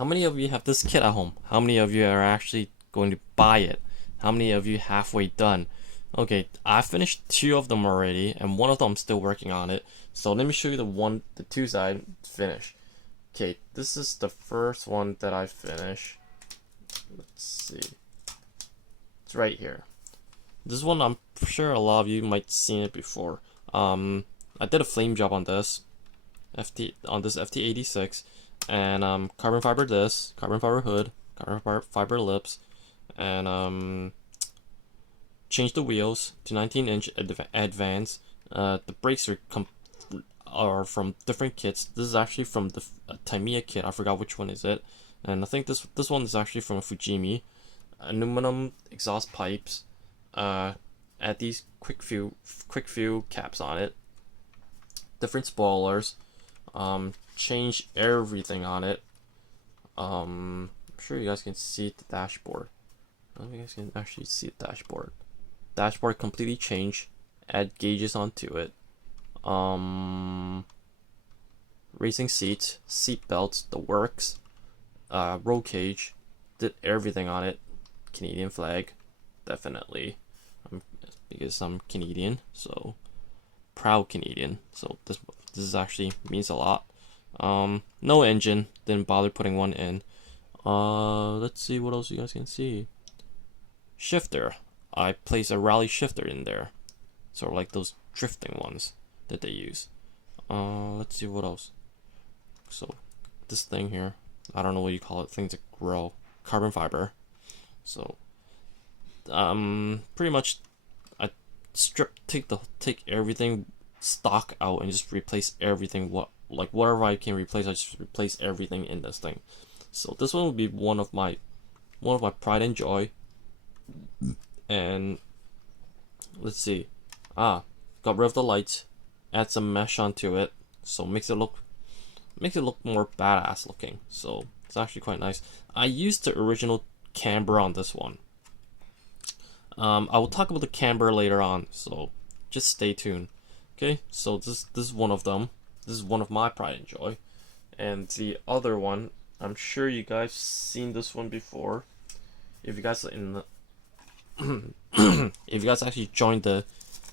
How many of you have this kit at home? How many of you are actually going to buy it? How many of you halfway done? Okay, I finished 2 of them already, and 1 of them I'm still working on it. So let me show you the 2 side finish. Okay, this is the first one that I finished. Let's see. It's right here. This one I'm sure a lot of you might seen it before. I did a flame job on this FT86, and carbon fiber this, carbon fiber hood, carbon fiber lips, and changed the wheels to 19-inch advance. The brakes are from different kits. This is actually from the Tamiya kit. I forgot which one is it, and I think this one is actually from Fujimi. Aluminum exhaust pipes. Add these quick fuel caps on it. Different spoilers. Change everything on it. I'm sure you guys can see the dashboard. I don't think you guys can actually see the dashboard. Dashboard completely changed. Add gauges onto it. Racing seats, seat belts, the works, roll cage, did everything on it. Canadian flag, definitely, because I'm Canadian, so proud Canadian. So this is actually means a lot. No engine, didn't bother putting one in. Let's see what else you guys can see. Shifter, I placed a rally shifter in there, sort of like those drifting ones that they use. Let's see what else. So this thing here, I don't know what you call it, things that grow, carbon fiber. So pretty much I take everything stock out and just replace everything, whatever I can replace, I just replace everything in this thing. So this one will be one of my pride and joy. And let's see, got rid of the lights, add some mesh onto it, so makes it look more badass looking. So it's actually quite nice. I used the original Camber on this one. I will talk about the Camber later on, so just stay tuned. Okay, so this is one of them. This is one of my pride and joy. And the other one, I'm sure you guys seen this one before. If you guys in the if you guys actually joined the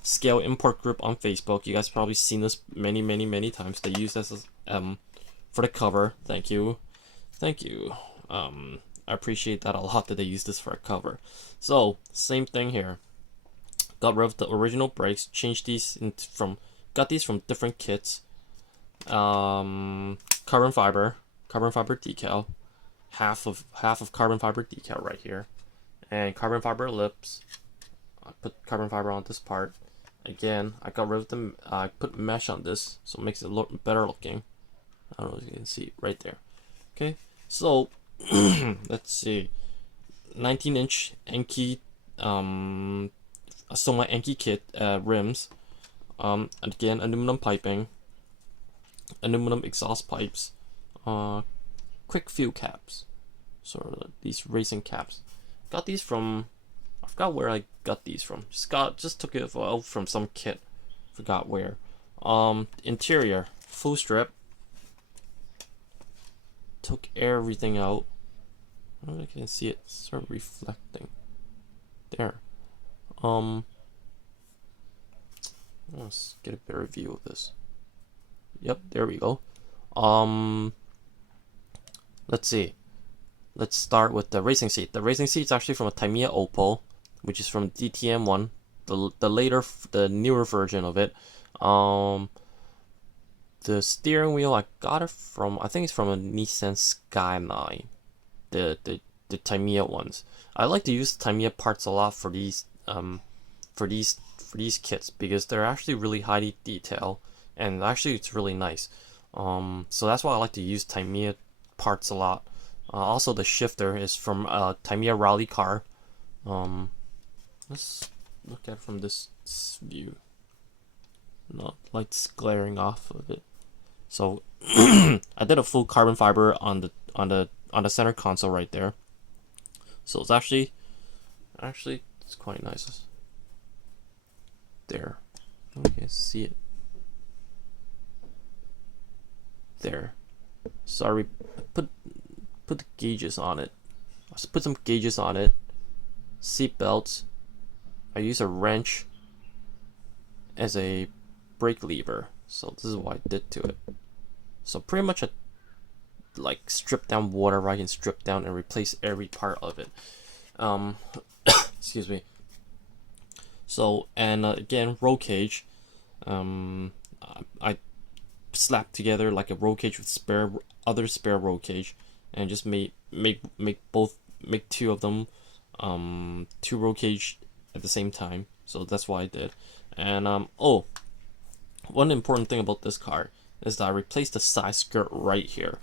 Scale Import group on Facebook, you guys probably seen this many times. They use this as for the cover. Thank you. I appreciate that a lot that they use this for a cover. So same thing here. Got rid of the original brakes, changed these got these from different kits. Carbon fiber decal, half of carbon fiber decal right here, and carbon fiber lips. I put carbon fiber on this part. Again, I got rid of them. I put mesh on this, so it makes it look better looking. I don't know if you can see it right there. Okay, so let's see, 19-inch Enki, Soma Enki kit rims. Again, aluminum piping, aluminum exhaust pipes, quick fuel caps, sort of these racing caps. Got these from, I forgot where I got these from. Just took it out from some kit. Forgot where. Interior, full strip. Took everything out. I don't know if you can see it. Sort of reflecting. There. Let's get a better view of this. Yep, there we go. Let's see. Let's start with the racing seat. The racing seat is actually from a Tamiya Opal, which is from DTM1, the newer version of it. The steering wheel, I got it from, I think it's from a Nissan Skyline, the Tamiya ones. I like to use Tamiya parts a lot for these kits because they're actually really highly detailed, and actually it's really nice. So that's why I like to use Tamiya parts a lot. Also, the shifter is from a Tamiya rally car. Let's look at it from this view. Not lights glaring off of it. So I did a full carbon fiber on the center console right there. So it's actually it's quite nice. There, you can see it. There. Sorry, put the gauges on it. Let's put some gauges on it. Seat belts. I use a wrench as a brake lever. So this is what I did to it. So pretty much I like strip down whatever I can strip down and replace every part of it. Excuse me. So, and again, roll cage. I slapped together like a roll cage with other spare roll cage, and just make two of them, two roll cage at the same time. So that's what I did. And oh, one important thing about this car is that I replaced the side skirt right here.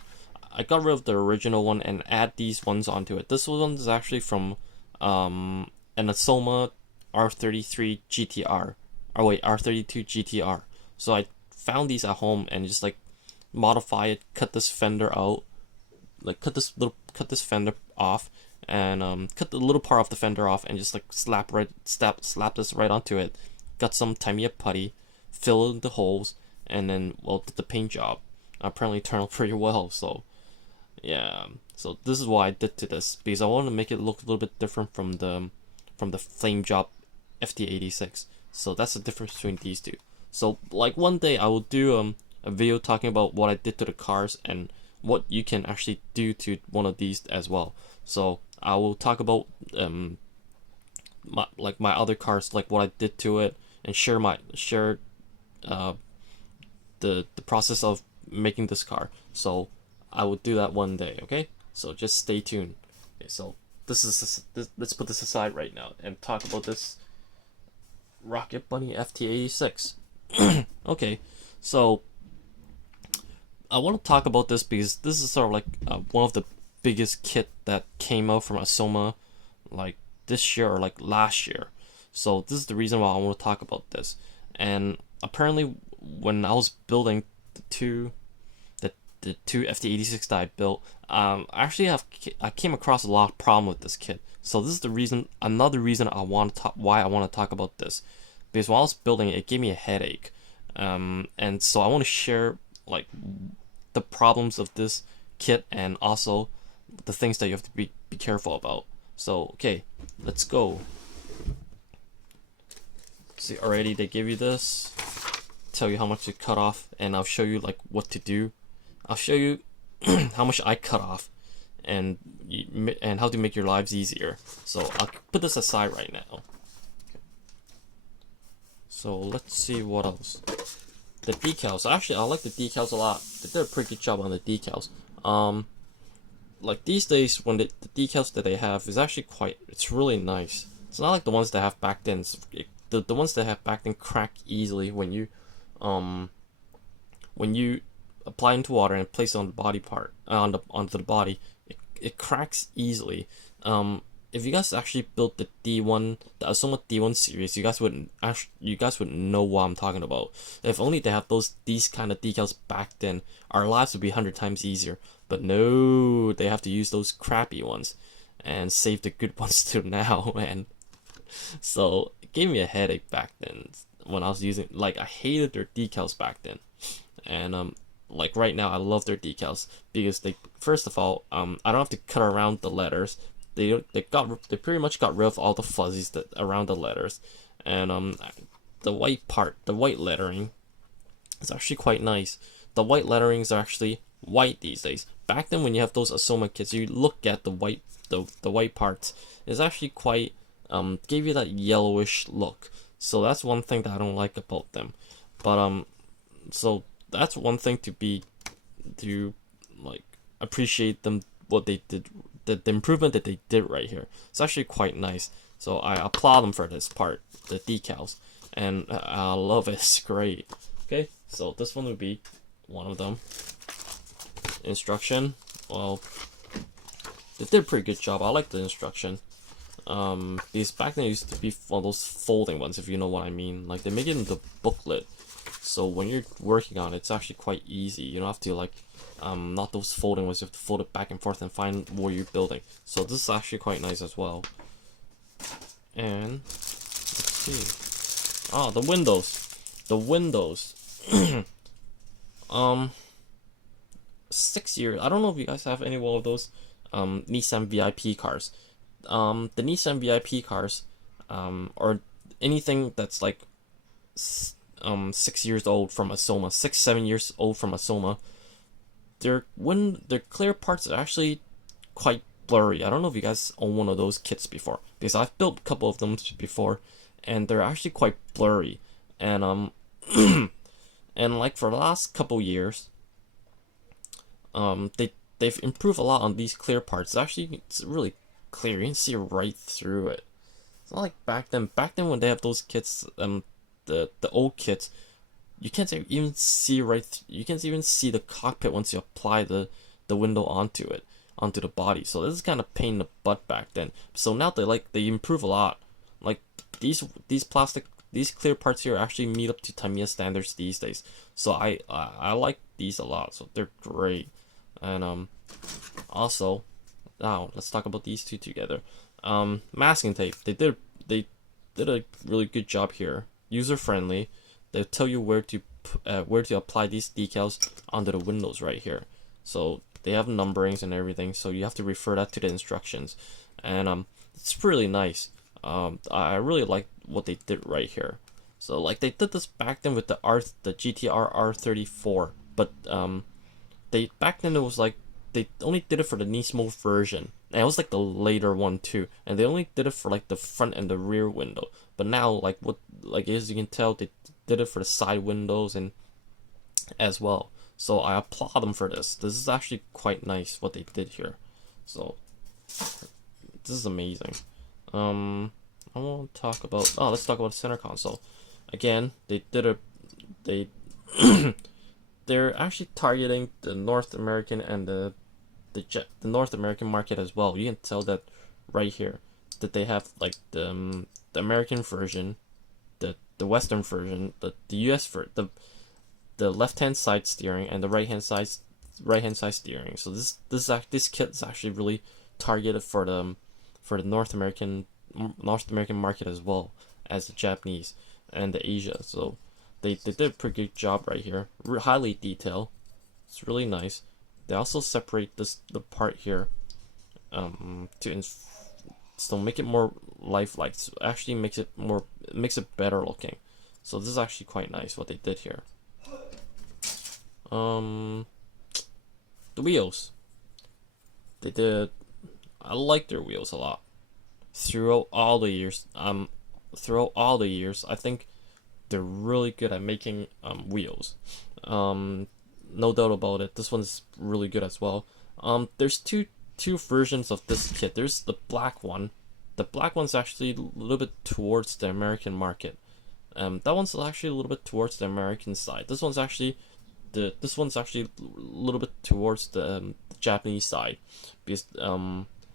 I got rid of the original one and add these ones onto it. This one is actually from an Aoshima R33 GTR. Oh wait, R32 GTR. So I found these at home and just like modify it, cut this fender out, like cut this fender off, and cut the little part of the fender off, and just like slap this right onto it. Got some Tamiya putty, fill in the holes, and then did the paint job. Apparently turned out pretty well. So yeah, so this is what I did to this, because I wanted to make it look a little bit different from the flame job FT86. So that's the difference between these two. So like one day I will do a video talking about what I did to the cars and what you can actually do to one of these as well. So I will talk about my other cars, like what I did to it, and share the process of making this car. So I will do that one day, okay? So just stay tuned. Okay, so let's put this aside right now and talk about this Rocket Bunny FT86. Okay, so I want to talk about this because this is sort of like one of the biggest kit that came out from Aoshima like this year or like last year. So this is the reason why I want to talk about this. And apparently when I was building the two FT86 that I built, I came across a lot of problem with this kit. So this is another reason why I want to talk about this, because while I was building it, it gave me a headache, and so I want to share like the problems of this kit and also the things that you have to be careful about. So okay, let's go. See, already they give you this, tell you how much to cut off, and I'll show you like what to do. I'll show you how much I cut off and how to make your lives easier. So I'll put this aside right now. Okay. So let's see what else. The decals. Actually, I like the decals a lot. They did a pretty good job on the decals. Like these days, when the decals that they have is actually it's really nice. It's not like the ones they have back then. The ones they have back then crack easily when you apply into water and place it on the body part onto the body. It cracks easily. If you guys actually built the D1, the Aoshima D1 series, you guys would know what I'm talking about. If only they have these kind of decals back then, our lives would be 100 times easier. But no, they have to use those crappy ones and save the good ones till now, man. So it gave me a headache back then when I was using. Like I hated their decals back then, and like right now I love their decals because they, first of all, I don't have to cut around the letters. They pretty much got rid of all the fuzzies around the letters, and the white lettering is actually quite nice. The white letterings are actually white these days. Back then, when you have those Aoshima kits, you look at the white parts. It's actually quite gave you that yellowish look. So that's one thing that I don't like about them. But so that's one thing to like appreciate them, what they did, the improvement that they did right here. It's actually quite nice. So I applaud them for this part, the decals, and I love it. It's great. Okay, so this one would be one of them. Instruction. Well, they did a pretty good job. I like the instruction. These back then used to be one of those folding ones, if you know what I mean. Like they make it in the booklet, so when you're working on it, it's actually quite easy. You don't have to like not those folding ones. You have to fold it back and forth and find where you're building. So this is actually quite nice as well. And let's see. Ah, the windows. 6 years. I don't know if you guys have any one of those Nissan VIP cars. The Nissan VIP cars, or anything that's like 6 years old from Aoshima, 7 years old from Aoshima, their clear parts are actually quite blurry. I don't know if you guys own one of those kits before, because I've built a couple of them before, and they're actually quite blurry. And and like for the last couple years, they've improved a lot on these clear parts. It's really clear. You can see right through it. It's not like back then. Back then when they have those kits, the old kits, you can't even see you can't even see the cockpit once you apply the window onto the body. So this is kind of pain in the butt back then. So now they improve a lot. Like these clear parts here actually meet up to Tamiya standards these days. So I like these a lot. So they're great. And also, now let's talk about these two together. Masking tape. They did a really good job here. User friendly. They tell you where to apply these decals onto the windows right here. So they have numberings and everything, so you have to refer that to the instructions. And it's really nice. I really like what they did right here. So like they did this back then with the GTR R34, but back then it was like they only did it for the Nismo version, and it was like the later one too, and they only did it for like the front and the rear window. But now, like as you can tell, they did it for the side windows and as well. So I applaud them for this. This is actually quite nice what they did here. So this is amazing. I want to talk about. Let's talk about the center console. Again, they're actually targeting the North American and the North American market as well. You can tell that right here, that they have like the American version, the Western version, the US the left hand side steering and the right hand side steering. So this kit is actually really targeted for the North American market as well as the Japanese and the Asia. So they did a pretty good job right here. Highly detailed. It's really nice. They also separate the part here so make it more lifelike. So actually makes it better looking. So this is actually quite nice what they did here. The wheels. I like their wheels a lot. Throughout all the years, I think they're really good at making wheels. No doubt about it. This one's really good as well. There's two versions of this kit. There's the black one. The black one's actually a little bit towards the American market. That one's actually a little bit towards the American side. This one's actually a little bit towards the Japanese side, because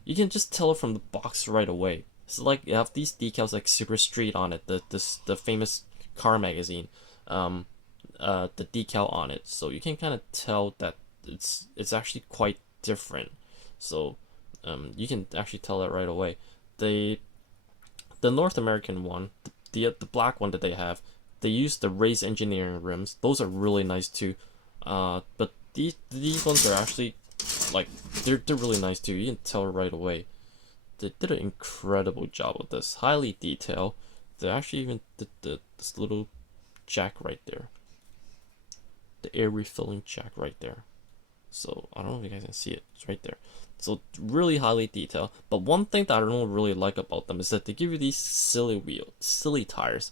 you can just tell it from the box right away. So like you have these decals like Super Street on it, the famous car magazine, the decal on it. So you can kind of tell that it's actually quite different. So you can actually tell that right away. The North American one, the black one that they have, they use the race engineering rims. Those are really nice too. But these ones are actually like they're really nice too. You can tell right away. They did an incredible job with this. Highly detailed. They actually even did this little jack right there. The air refilling jack right there. So I don't know if you guys can see it. It's right there. So really highly detailed. But one thing that I don't really like about them is that they give you these silly tires.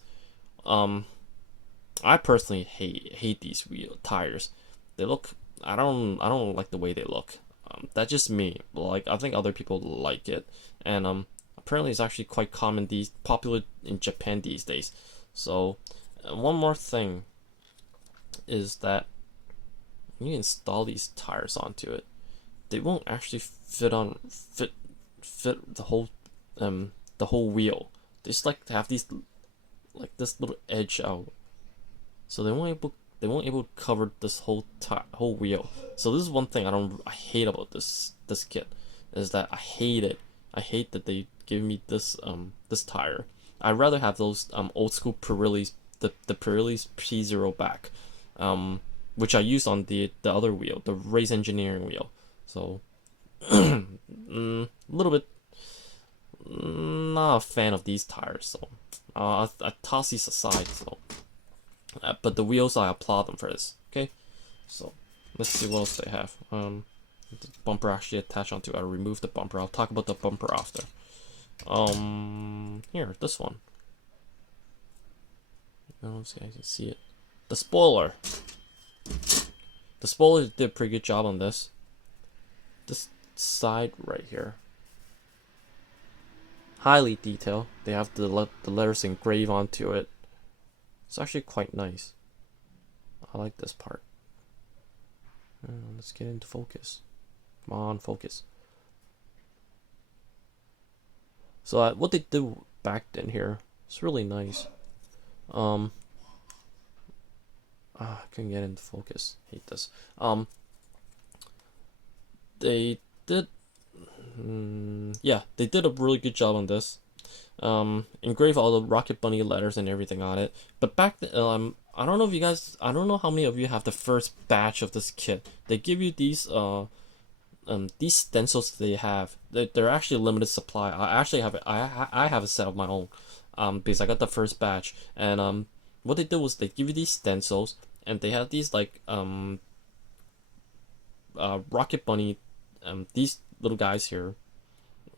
I personally hate these tires. They look. I don't like the way they look. That's just me. Like I think other people like it, and apparently it's actually quite popular in Japan these days. So one more thing is that when you install these tires onto it, they won't actually fit the whole wheel. They just like to have these like this little edge out, so they won't able to cover this whole wheel. So this is one thing I hate about this kit, is that I hate it. I hate that they give me this tire. I'd rather have those old school Pirellis, the Pirellis P0 back, which I use on the other wheel, the race engineering wheel. So a little bit not a fan of these tires, so I toss these aside. So, but the wheels, I applaud them for this. Okay, so let's see what else they have. The bumper actually attached onto. I removed the bumper. I'll talk about the bumper after. Here, this one. I don't know if you guys can see it. The spoiler. The spoiler did a pretty good job on this. This side right here. Highly detailed. They have the letters engraved onto it. It's actually quite nice. I like this part. Let's get into focus. Come on, focus. So what they did back then here, it's really nice. I couldn't get into focus. Hate this. They did. Yeah, they did a really good job on this. Engrave all the Rocket Bunny letters and everything on it. But back then, I don't know if you guys, I don't know how many of you have the first batch of this kit. They give you these stencils they have. They're actually limited supply. I actually have it. I have a set of my own. Because I got the first batch, and what they did was they give you these stencils, and they have these like Rocket Bunny, these little guys here,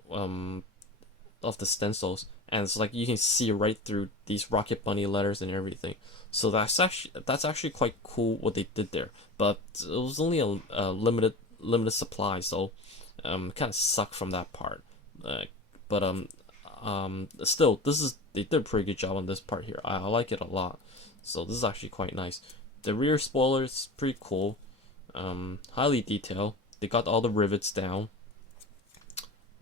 of the stencils, and it's like you can see right through these Rocket Bunny letters and everything. So that's actually quite cool what they did there. But it was only a limited supply, so kind of sucked from that part. But still, they did a pretty good job on this part here. I like it a lot. So this is actually quite nice. The rear spoiler is pretty cool. Highly detailed. They got all the rivets down,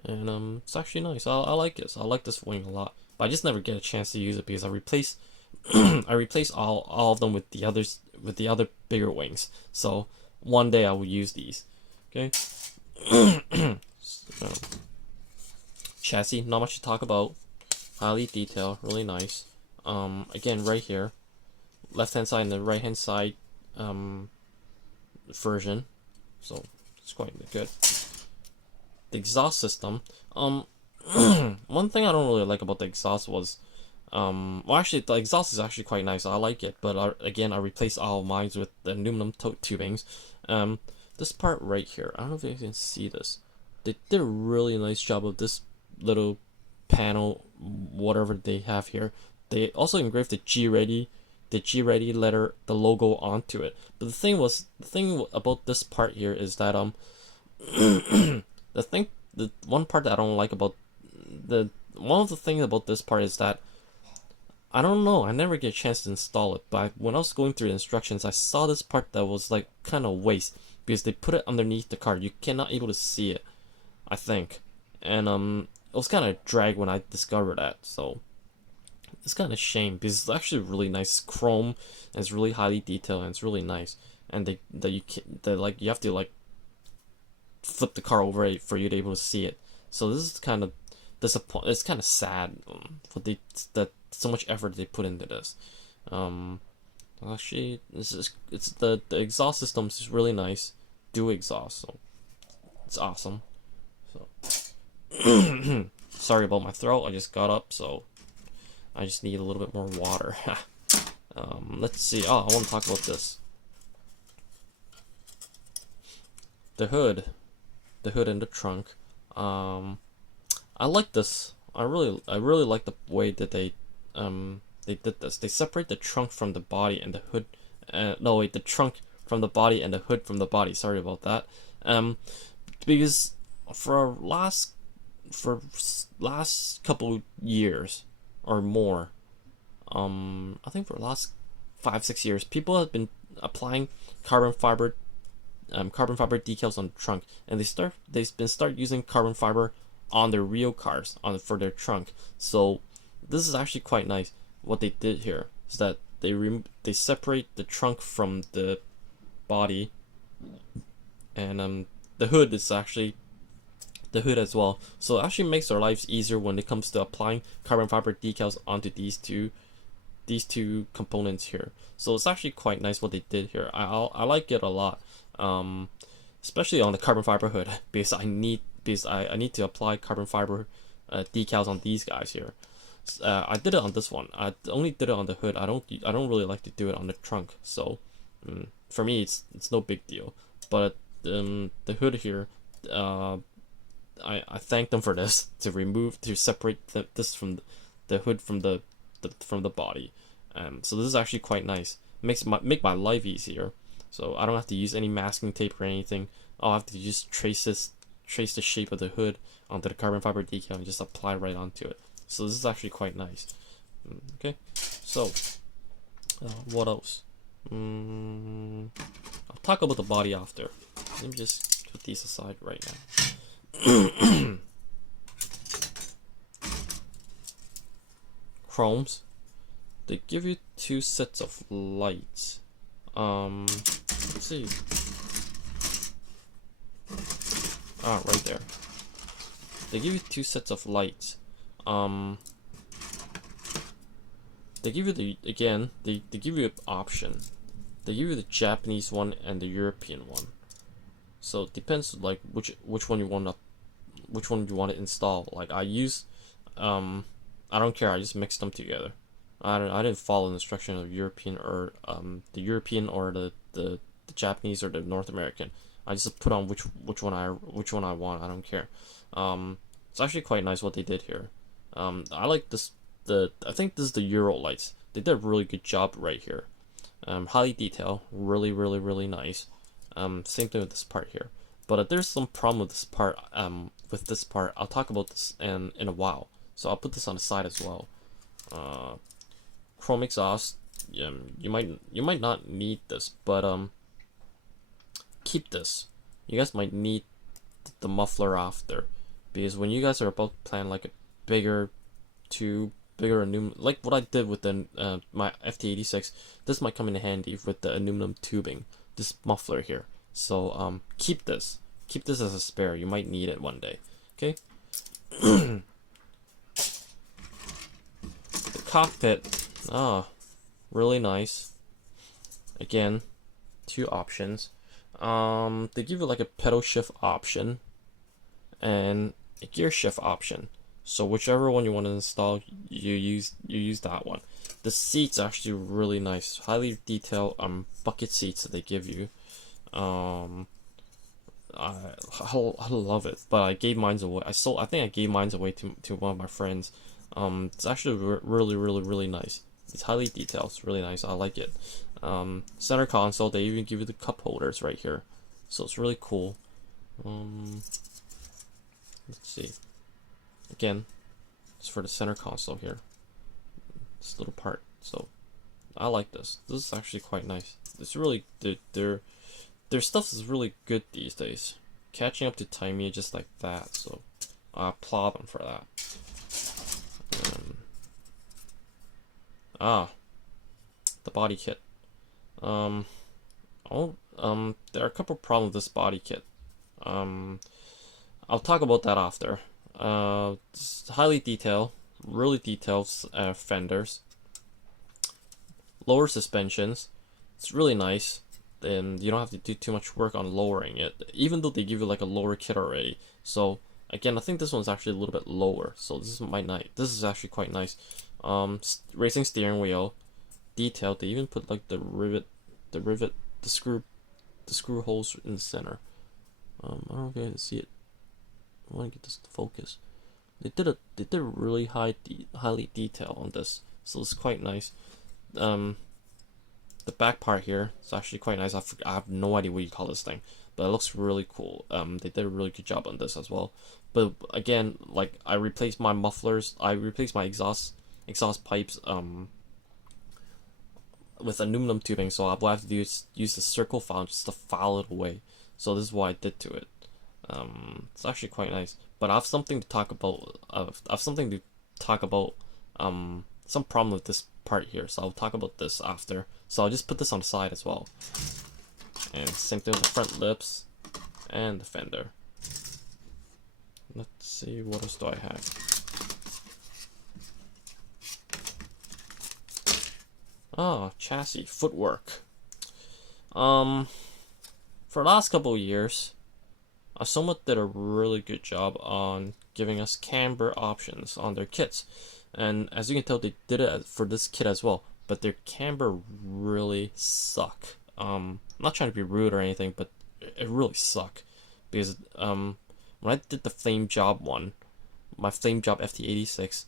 and it's actually nice. I like this. I like this wing a lot. But I just never get a chance to use it because I replace I replace all of them with the other bigger wings. So one day I will use these. Okay. So, chassis, not much to talk about. Highly detailed, really nice. Again, right here, left hand side and the right hand side version. So it's quite good. The exhaust system. One thing I don't really like about the exhaust was, well, actually, the exhaust is actually quite nice. I like it, but again, I replaced all of mine with the aluminum tubings. This part right here, I don't know if you can see this. They did a really nice job of this little panel, whatever they have here. They also engraved the G Ready letter, the logo onto it. But the thing about this part here is that the one part that I don't like about one of the things about this part is that I don't know, I never get a chance to install it, but when I was going through the instructions, I saw this part that was like kind of waste because they put it underneath the car. You cannot able to see it, I think, and it was kind of drag when I discovered that. So it's kind of shame because it's actually really nice chrome and it's really highly detailed and it's really nice. And you have to like flip the car over for you to be able to see it. So this is kind of disappointing. It's kind of sad for that so much effort they put into this. Actually, it's the exhaust system is really nice. Dual exhaust, so it's awesome. So sorry about my throat. I just got up, so I just need a little bit more water. Let's see. Oh, I want to talk about this. The hood and the trunk. I like this. I really like the way that they did this. They separate the trunk from the body and the hood. No wait, the trunk from the body and the hood from the body. Sorry about that. Because for last couple years or more, I think for the last 5-6 years, people have been applying carbon fiber decals on the trunk, and they've been start using carbon fiber on their real cars for their trunk. So this is actually quite nice. What they did here is that they separate the trunk from the body, and the hood is actually the hood as well. So it actually makes our lives easier when it comes to applying carbon fiber decals onto these two components here. So it's actually quite nice what they did here. I like it a lot, especially on the carbon fiber hood because because I need to apply carbon fiber decals on these guys here. I did it on this one. I only did it on the hood. I don't really like to do it on the trunk. So for me, it's no big deal. But the hood here, I thank them for this, to separate this from the hood from the body. So this is actually quite nice. Make my life easier. So I don't have to use any masking tape or anything. I'll have to just trace the shape of the hood onto the carbon fiber decal and just apply right onto it. So this is actually quite nice. Okay, so what else? I'll talk about the body after. Let me just put these aside right now. Chromes. They give you 2 sets of lights. Let's see. Right there. They give you 2 sets of lights. They give you they give you an option. They give you the Japanese one and the European one. So it depends like which one you want to install. Like I use, I don't care. I just mixed them together. I didn't follow the instruction of European or the European or the Japanese or the North American. I just put on which one I want. I don't care. It's actually quite nice what they did here. I like this. I think this is the Euro lights. They did a really good job right here. Highly detailed, really nice. Same thing with this part here. But there's some problem with this part. I'll talk about this in a while. So I'll put this on the side as well. Chrome exhaust. You might not need this, but keep this. You guys might need the muffler after, because when you guys are about to plan like a bigger aluminum, like what I did with the my FT86, this might come in handy with the aluminum tubing, this muffler here. So keep this as a spare. You might need it one day. Okay. The cockpit, really nice. Again, 2 options. They give you like a pedal shift option and a gear shift option. So whichever one you want to install, you use that one. The seats are actually really nice, highly detailed bucket seats that they give you. I love it, but I gave mine away. I think I gave mine away to one of my friends. It's actually really nice. It's highly detailed. It's really nice. I like it. Center console. They even give you the cup holders right here, so it's really cool. Let's see. Again, it's for the center console here. This little part. So I like this. This is actually quite nice. It's really their stuff is really good these days. Catching up to Tamiya just like that. So I applaud them for that. The body kit. There are a couple problems with this body kit. I'll talk about that after. It's highly detailed, really detailed fenders. Lower suspensions. It's really nice. Then you don't have to do too much work on lowering it, even though they give you like a lower kit already. So again, I think this one's actually a little bit lower. So this is actually quite nice. Racing steering wheel, detailed. They even put like the screw holes in the center. I don't know if you can see it. I want to get this to focus. They did a really highly detail on this, so it's quite nice. The back part here is actually quite nice. I have no idea what you call this thing, but it looks really cool. They did a really good job on this as well. But again, like I replaced my mufflers, I replaced my exhaust pipes with aluminum tubing, so what I have to do is use the circle file just to file it away. So this is what I did to it. It's actually quite nice. But I have something to talk about. Some problem with this part here, so I'll talk about this after. So I'll just put this on the side as well. And same thing with the front lips and the fender. Let's see, what else do I have? Chassis footwork. For the last couple of years, Aoshima did a really good job on giving us camber options on their kits, and as you can tell, they did it for this kit as well. But their camber really suck. I'm not trying to be rude or anything, but it really suck because when I did the flame job one, my flame job FT86,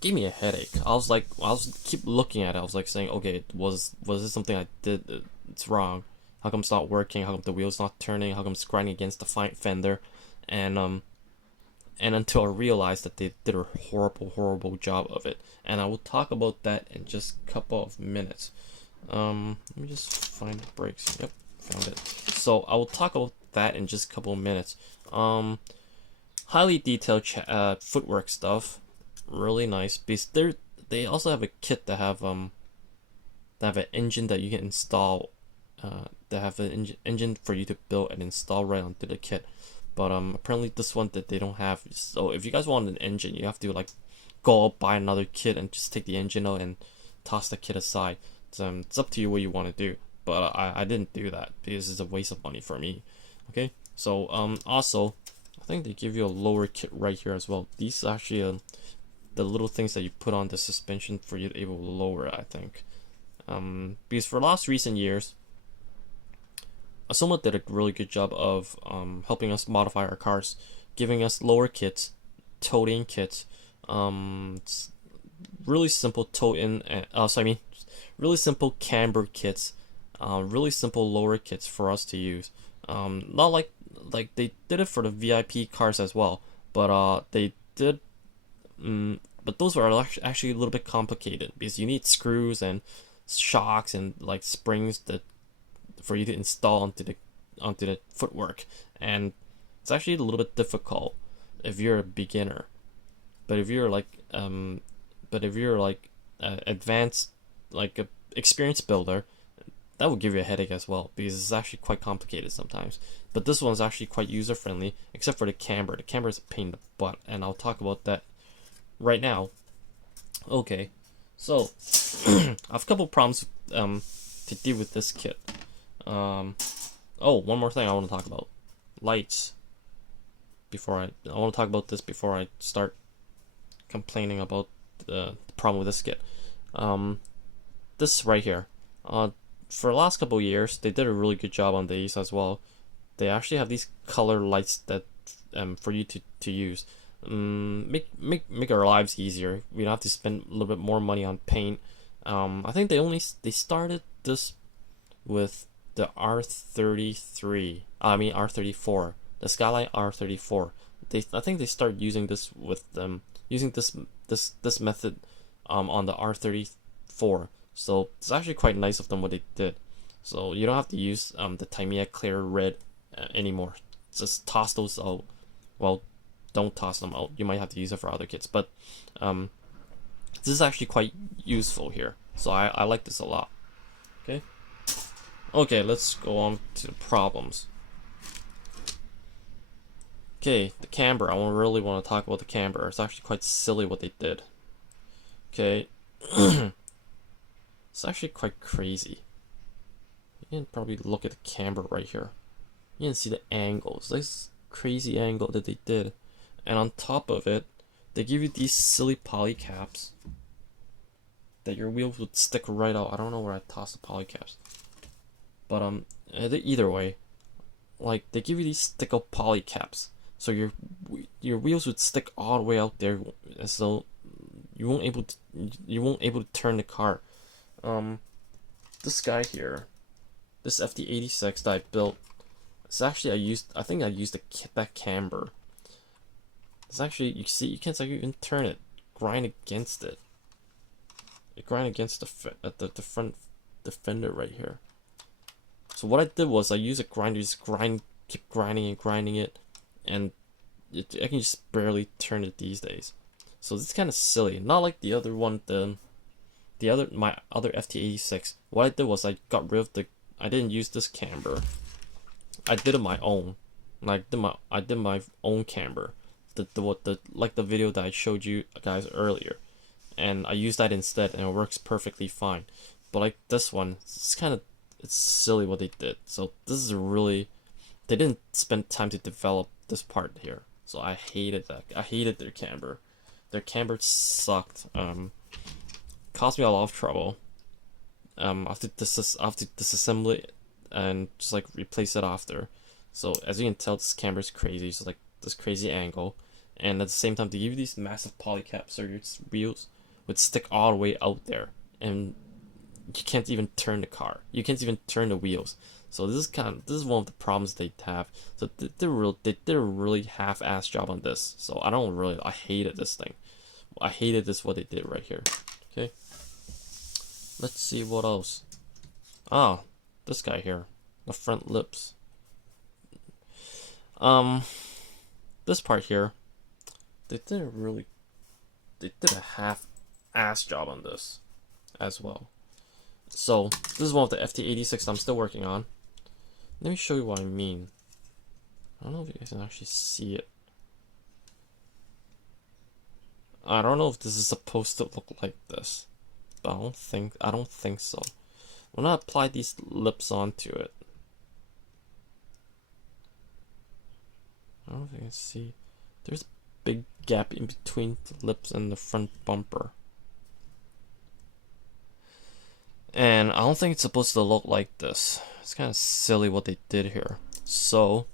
gave me a headache. I was keep looking at it. I was like saying, okay, was this something I did? It's wrong. How come it's not working? How come the wheel's not turning? How come it's grinding against the fender? And until I realized that they did a horrible job of it. And I will talk about that in just a couple of minutes. Let me just find the brakes. Yep, found it. So I will talk about that in just a couple of minutes. Highly detailed footwork stuff, really nice. Because they also have a kit that have an engine that you can install. That have an engine for you to build and install right onto the kit. But apparently this one that they don't have. So if you guys want an engine, you have to like go out, buy another kit and just take the engine out and toss the kit aside. It's up to you what you want to do. But I didn't do that because it's a waste of money for me. Okay, so also I think they give you a lower kit right here as well. These are actually the little things that you put on the suspension for you to be able to lower it, I think. Because for last recent years, Aoshima did a really good job of helping us modify our cars, giving us lower kits, tow-in kits, it's really simple tow-in, really simple camber kits, really simple lower kits for us to use. Not like they did it for the VIP cars as well, but they did, but those were actually a little bit complicated because you need screws and shocks and like springs that for you to install onto the footwork, and it's actually a little bit difficult if you're a beginner. But if you're advanced, like a experienced builder, that would give you a headache as well because it's actually quite complicated sometimes. But this one's actually quite user friendly, except for the camber. The camber is a pain in the butt, and I'll talk about that right now. Okay, so I have a couple problems to deal with this kit. Oh, one more thing I want to talk about. Lights. I want to talk about this before I start complaining about the problem with this kit. This right here. For the last couple of years, they did a really good job on these as well. They actually have these color lights that for you to use. Make our lives easier. We don't have to spend a little bit more money on paint. I think they started this with the R34, the Skyline R34. I think they started using this with using this method on the R34. So it's actually quite nice of them what they did. So you don't have to use the Tamiya clear red anymore. Just toss those out. Well, don't toss them out. You might have to use it for other kits, but this is actually quite useful here. So I like this a lot. Okay, let's go on to the problems. Okay, the camber. I really want to talk about the camber. It's actually quite silly what they did. Okay. It's actually quite crazy. You can probably look at the camber right here. You can see the angles. This crazy angle that they did. And on top of it, they give you these silly poly caps that your wheels would stick right out. I don't know where I tossed the poly caps. But either way, like they give you these stick-up poly caps, so your wheels would stick all the way out there, so you won't able to turn the car. This guy here, this FT86 that I built, it's actually I think I used that camber. It's actually you can't even turn it, grind against it. It grind against the front fender right here. So what I did was I used a grinder, keep grinding it, and I can just barely turn it these days. So it's kind of silly. Not like the other one, my other FT86. What I did was I got rid of I didn't use this camber. I did it my own. I did my own camber. Like the video that I showed you guys earlier, and I used that instead, and it works perfectly fine. But like this one, it's silly what they did. So this is really they didn't spend time to develop this part here. So I hated that. I hated their camber. Their camber sucked. Caused me a lot of trouble. I have to disassemble it and just like replace it after. So as you can tell, this camber is crazy. It's like this crazy angle, and at the same time, they give you these massive polycap, so your wheels would stick all the way out there, and you can't even turn the car. You can't even turn the wheels. So this is one of the problems they have. So they did a really half-ass job on this. So I hated this thing. I hated this what they did right here. Okay. Let's see what else. Ah, this guy here, the front lips. This part here, they did a half-ass job on this as well. So this is one of the FT86 I'm still working on. Let me show you what I mean. I don't know if you guys can actually see it. I don't know if this is supposed to look like this, but I don't think so. When I apply these lips onto it, I don't know if you can see. There's a big gap in between the lips and the front bumper. And I don't think it's supposed to look like this. It's kind of silly what they did here. So,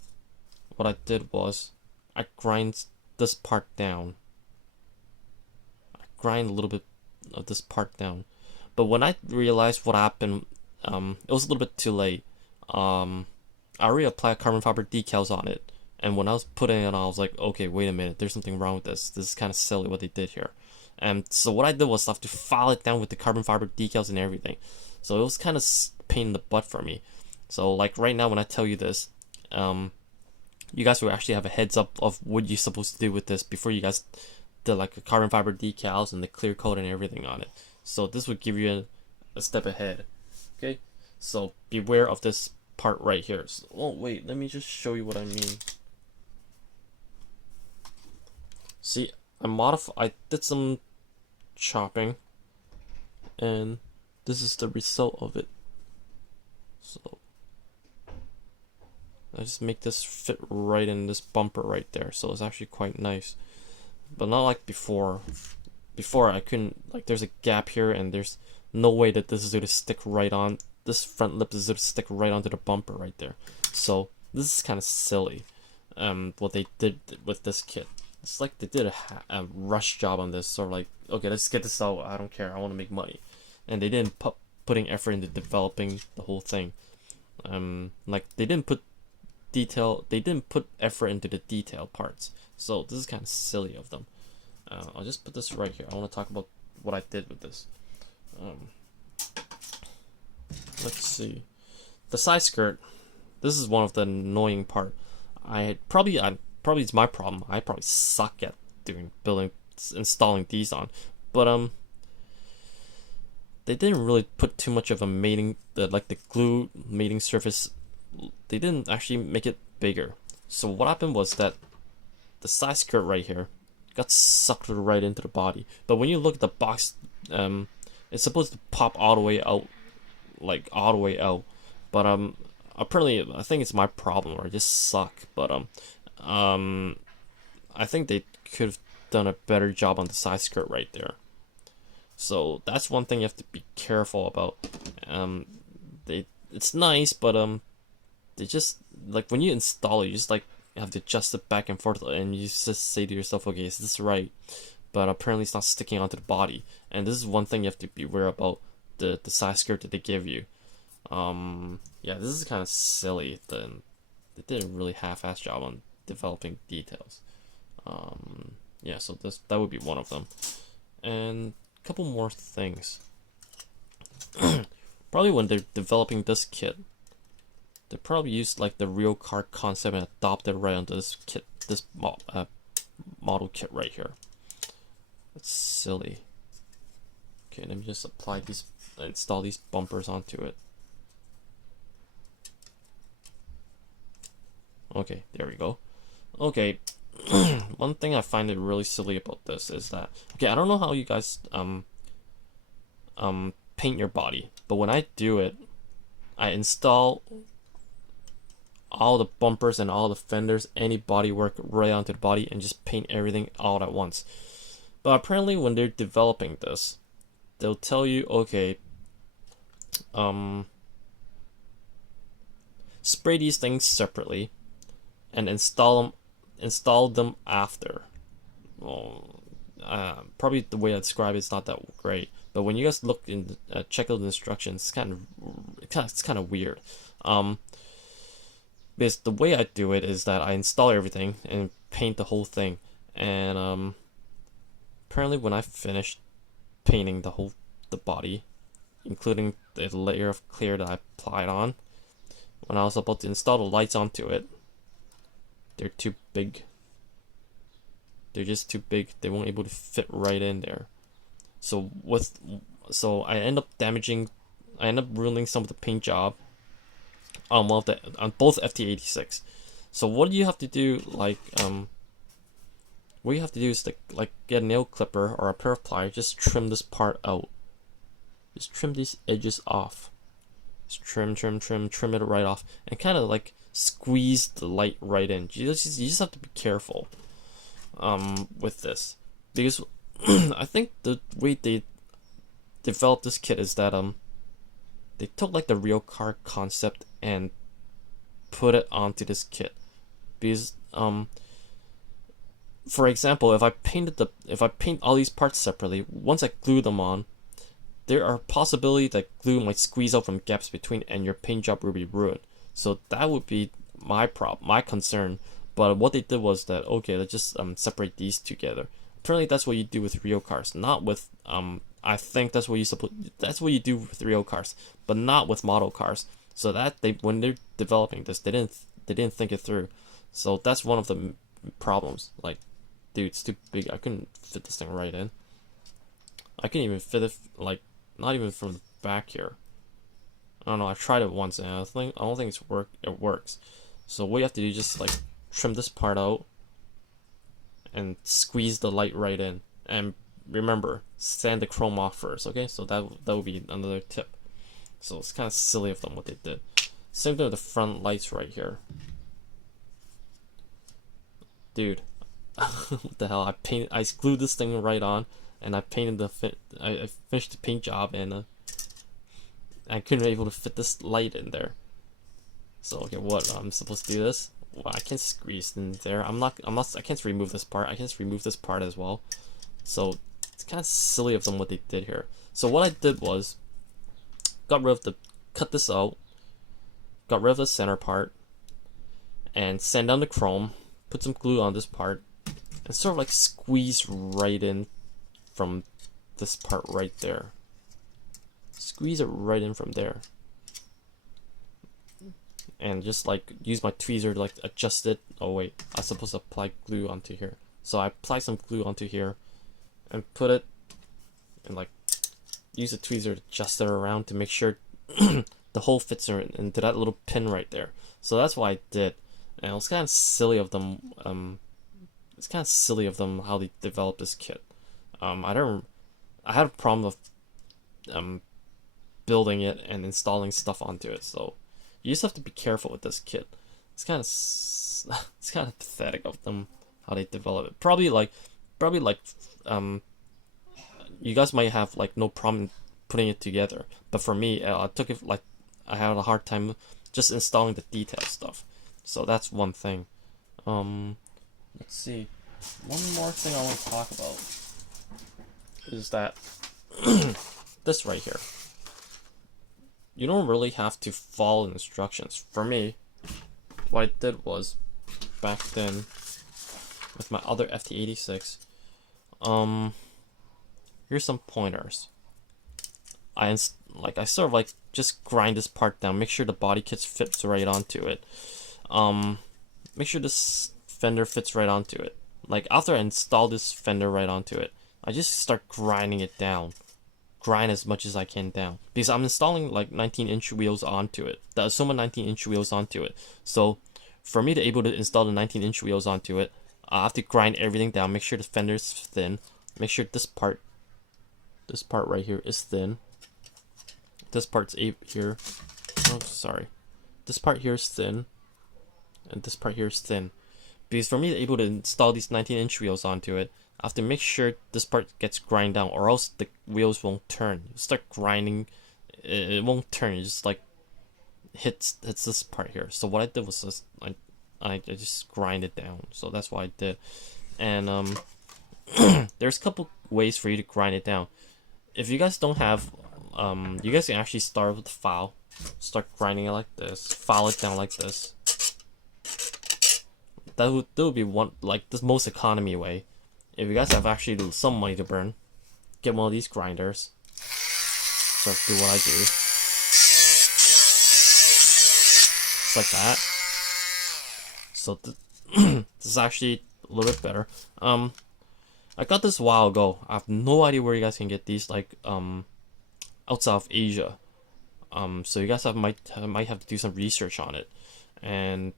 what I did was, I grind this part down. I grind a little bit of this part down. But when I realized what happened, it was a little bit too late. I already applied carbon fiber decals on it. And when I was putting it on, I was like, okay, wait a minute, there's something wrong with this. This is kind of silly what they did here. And so what I did was I have to file it down with the carbon fiber decals and everything. So it was kind of pain in the butt for me. So like right now when I tell you this, you guys will actually have a heads up of what you're supposed to do with this before you guys did like the carbon fiber decals and the clear coat and everything on it. So this would give you a step ahead. Okay, so beware of this part right here. So, oh wait, let me just show you what I mean. See, I did some chopping, and this is the result of it. So I just make this fit right in this bumper right there, so it's actually quite nice. But not like before. Before I couldn't, like, there's a gap here, and there's no way that this is going to stick right on. This front lip is going to stick right onto the bumper right there. So this is kind of silly. What they did with this kit. It's like they did a rush job on this, sort of like, okay, let's get this out. I don't care. I want to make money, and they didn't putting effort into developing the whole thing. Like they didn't put effort into the detail parts. So this is kind of silly of them. I'll just put this right here. I want to talk about what I did with this. Let's see, the side skirt. This is one of the annoying part. Probably it's my problem. I probably suck at installing these on, but they didn't really put too much of a the glue mating surface. They didn't actually make it bigger. So what happened was that the side skirt right here got sucked right into the body. But when you look at the box, it's supposed to pop all the way out, like all the way out. But apparently I think it's my problem, or I just suck. But I think they could have done a better job on the side skirt right there. So that's one thing you have to be careful about. It's nice, but they just, like, when you install it, you just like have to adjust it back and forth, and you just say to yourself, okay, is this right? But apparently it's not sticking onto the body, and this is one thing you have to be aware about the side skirt that they give you. Yeah, this is kind of silly. They did a really half-assed job on developing details. Yeah, so that would be one of them, and a couple more things. Probably when they're developing this kit, they probably used like the real car concept and adopted right onto this kit, this model kit right here. That's silly. Okay, let me just install these bumpers onto it. Okay, there we go. Okay, one thing I find it really silly about this is that, okay, I don't know how you guys paint your body, but when I do it, I install all the bumpers and all the fenders, any bodywork right onto the body, and just paint everything all at once. But apparently when they're developing this, they'll tell you, okay, spray these things separately and install them after. Well, probably the way I describe it's not that great, but when you guys look in check out the instructions, it's kind of weird. Because the way I do it is that I install everything and paint the whole thing, and apparently when I finished painting the body, including the layer of clear that I applied on, when I was about to install the lights onto it, they're too big. They're just too big. They won't able to fit right in there. So I end up ruining some of the paint job on both FT86. So what you have to do, what you have to do is like get a nail clipper or a pair of pliers, just trim this part out. Just trim these edges off. Just trim it right off, and kind of like squeeze the light right in. You just have to be careful with this, because I think the way they developed this kit is that they took like the real car concept and put it onto this kit. Because for example, if I paint all these parts separately, once I glue them on, there are possibilities that glue might squeeze out from gaps between, and your paint job will be ruined. So that would be my concern. But what they did was that, okay, let's just separate these together. Apparently that's what you do with real cars, not with I think that's what you do with real cars, but not with model cars. So that when they're developing this, they didn't think it through. So that's one of the problems. Like, dude, it's too big. I couldn't fit this thing right in. I couldn't even fit it, like, not even from the back here. I don't know. I tried it once, and I don't think it works. So what you have to do is just like trim this part out and squeeze the light right in. And remember, sand the chrome off first. Okay, so that would be another tip. So it's kind of silly of them what they did. Same thing with the front lights right here. Dude, what the hell? I glued this thing right on, and I painted I finished the paint job, and I couldn't be able to fit this light in there. So okay, what I'm supposed to do this? Well, I can't squeeze in there. I can't remove this part. I can just remove this part as well. So it's kind of silly of them what they did here. So what I did was cut this out, got rid of the center part, and sand down the chrome, put some glue on this part, and sort of like squeeze right in from this part right there. Squeeze it right in from there. And just like use my tweezer to like adjust it. Oh wait, I'm supposed to apply glue onto here. So I apply some glue onto here and put it, and like use a tweezer to adjust it around to make sure the hole fits into that little pin right there. So that's what I did. And it was kind of silly of them. It's kind of silly of them how they developed this kit. I had a problem of building it and installing stuff onto it. So you just have to be careful with this kit. It's kind of pathetic of them how they develop it. Probably like you guys might have like no problem putting it together, but for me, I had a hard time just installing the detail stuff. So that's one thing. Let's see. One more thing I want to talk about is that this right here. You don't really have to follow instructions. For me, what I did was, back then, with my other FT86, here's some pointers. I sort of like just grind this part down, make sure the body kit fits right onto it. Make sure this fender fits right onto it. Like after I install this fender right onto it, I just start grinding it down. Grind as much as I can down, because I'm installing like 19-inch wheels onto it, the Aoshima 19-inch wheels onto it. So for me to able to install the 19-inch wheels onto it, I have to grind everything down, make sure the fender's thin, make sure this part right here is thin, this part's here, oh sorry, this part here is thin, and this part here is thin. Because for me to be able to install these 19-inch wheels onto it, I have to make sure this part gets grind down, or else the wheels won't turn. You start grinding, it won't turn. It just like hits this part here. So what I did was just I just grind it down. So that's what I did. And there's a couple ways for you to grind it down. If you guys don't have, you guys can actually start with the file, start grinding it like this, file it down like this. That would be one, like the most economy way. If you guys have actually some money to burn, get one of these grinders. So do what I do. Just like that. So this is actually a little bit better. I got this a while ago. I have no idea where you guys can get these, like outside of Asia. So you guys might have to do some research on it, and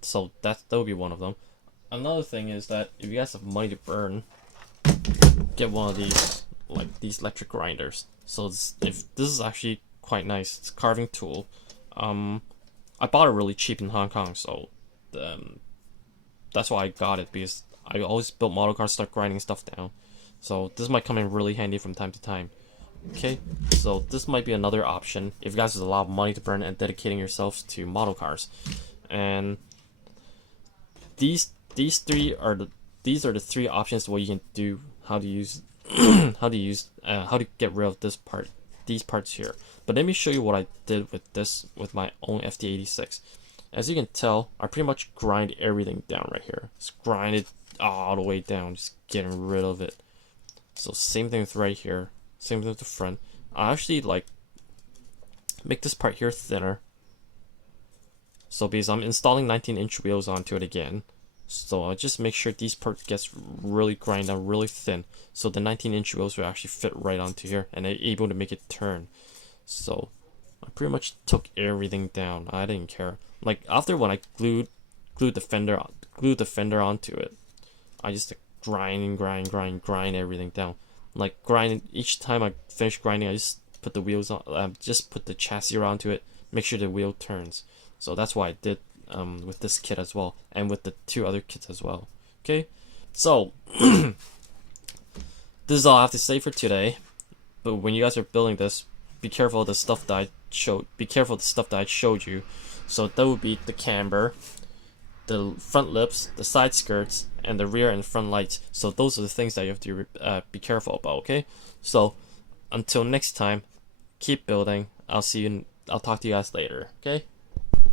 so that would be one of them. Another thing is that if you guys have money to burn, get one of these, like these electric grinders. So if this is actually quite nice. It's a carving tool. I bought it really cheap in Hong Kong, so that's why I got it, because I always built model cars, start grinding stuff down. So this might come in really handy from time to time. Okay, so this might be another option if you guys have a lot of money to burn and dedicating yourselves to model cars. And these three are the three options what you can do, how to use how to get rid of these parts here. But let me show you what I did with my own FT86. As you can tell, I pretty much grind everything down right here. Just grind it all the way down, just getting rid of it. So same thing with right here, same thing with the front. I actually like make this part here thinner. So because I'm installing 19-inch wheels onto it again, so I just make sure these parts gets really grind down really thin, so the 19-inch wheels will actually fit right onto here, and I'm able to make it turn. So I pretty much took everything down. I didn't care. Like after when I glued the fender onto it, I just grind everything down. Like grind each time I finish grinding, I just put the wheels on, just put the chassis onto it, make sure the wheel turns. So that's what I did with this kit as well, and with the two other kits as well. Okay, so this is all I have to say for today. But when you guys are building this, be careful of the stuff that I showed. Be careful of the stuff that I showed you. So that would be the camber, the front lips, the side skirts, and the rear and front lights. So those are the things that you have to be careful about. Okay, so until next time, keep building. I'll talk to you guys later. Okay.